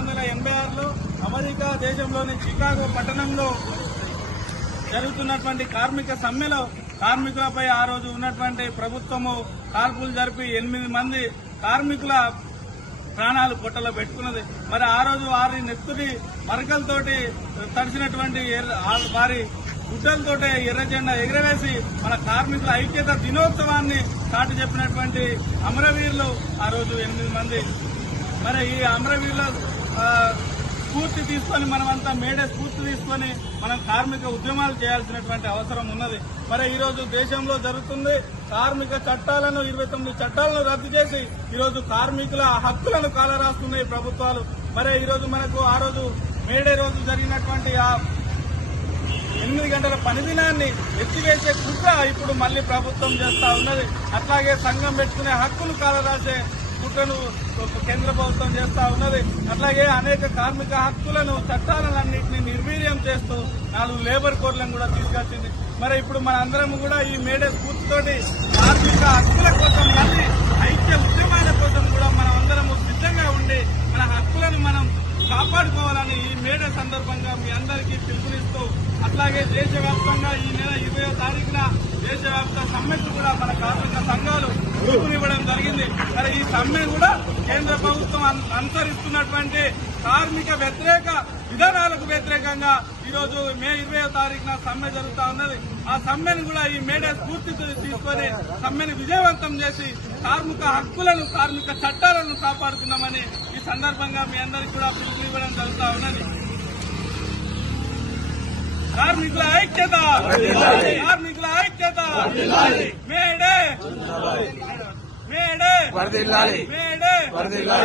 వందల ఎనభై ఆరులో అమెరికా దేశంలోని చికాగో పట్టణంలో జరుగుతున్నటువంటి కార్మిక సమ్మెలో కార్మికులపై ఆ రోజు ఉన్నటువంటి ప్రభుత్వము కాల్పులు జరిపి ఎనిమిది మంది కార్మికుల ప్రాణాలు పొట్టలో పెట్టుకున్నది. మరి ఆ రోజు వారి నెత్తుడి మరకలతోటి తడిసినటువంటి ఆ వారి గుడ్డలతో ఎర్ర జెండా ఎగురవేసి మన కార్మికుల ఐక్యత దినోత్సవాన్ని చాటి చెప్పినటువంటి అమరవీరులు ఆ రోజు ఎనిమిది మంది. మరి ఈ అమరవీరుల స్ఫూర్తి తీసుకొని మనమంతా మేడే స్ఫూర్తి తీసుకొని మనం కార్మిక ఉద్యమాలు చేయాల్సినటువంటి అవసరం ఉన్నది. మరి ఈరోజు దేశంలో జరుగుతుంది కార్మిక చట్టాలను ఇరవై తొమ్మిది చట్టాలను రద్దు చేసి ఈరోజు కార్మికుల హక్కులను కాలరాస్తున్నాయి ప్రభుత్వాలు. మరి ఈరోజు మనకు ఆ రోజు మేడే రోజు జరిగినటువంటి ఆ ఎనిమిది గంటల పనిదినాన్ని ఎత్తివేసే కుట్ర ఇప్పుడు మళ్ళీ ప్రభుత్వం చేస్తా ఉన్నది. అట్లాగే సంఘం పెట్టుకునే హక్కులు కాలరాసే కుట్రను కేంద్ర ప్రభుత్వం చేస్తా ఉన్నది. అట్లాగే అనేక కార్మిక హక్కులను చట్టాలన్నింటినీ నిర్వీర్యం చేస్తూ నాలుగు లేబర్ కోడ్లను కూడా తీసుకొచ్చింది. మరి ఇప్పుడు మన అందరం కూడా ఈ మేడే స్ఫూర్తితోటి కార్మిక హక్కుల కోసం కానీ ఐక్య ఉద్యమాల కోసం కూడా మనం అందరము సిద్ధంగా ఉండి మన హక్కులను మనం కాపాడుకోవాలని ఈ మేడే సందర్భంగా మీ అందరికీ పిలుపునిస్తూ అట్లాగే దేశవ్యాప్తంగా ఈ నెల ఇరవై తారీఖున దేశవ్యాప్త సమ్మెకు కూడా మన కార్మిక సంఘాలు పిలుపునివ్వడం జరిగింది. ఈ సమ్మె కూడా కేంద్ర ప్రభుత్వం అనుసరిస్తున్నటువంటి కార్మిక వ్యతిరేక విధానాలకు వ్యతిరేకంగా ఈరోజు మే ఇరవై తారీఖున సమ్మె జరుగుతా ఉన్నది. ఆ సమ్మెను కూడా ఈ మేడే స్ఫూర్తి తీసుకొని సమ్మెను విజయవంతం చేసి కార్మిక హక్కులను కార్మిక చట్టాలను కాపాడుతున్నామని ఈ సందర్భంగా మీ అందరికీ కూడా పిలుపు ఇవ్వడం జరుగుతా ఉన్నది. కార్మికుల ఐక్యత! కార్మికుల ఐక్యత! May Day! వరదిల్లాలి. వరదిల్లాలి.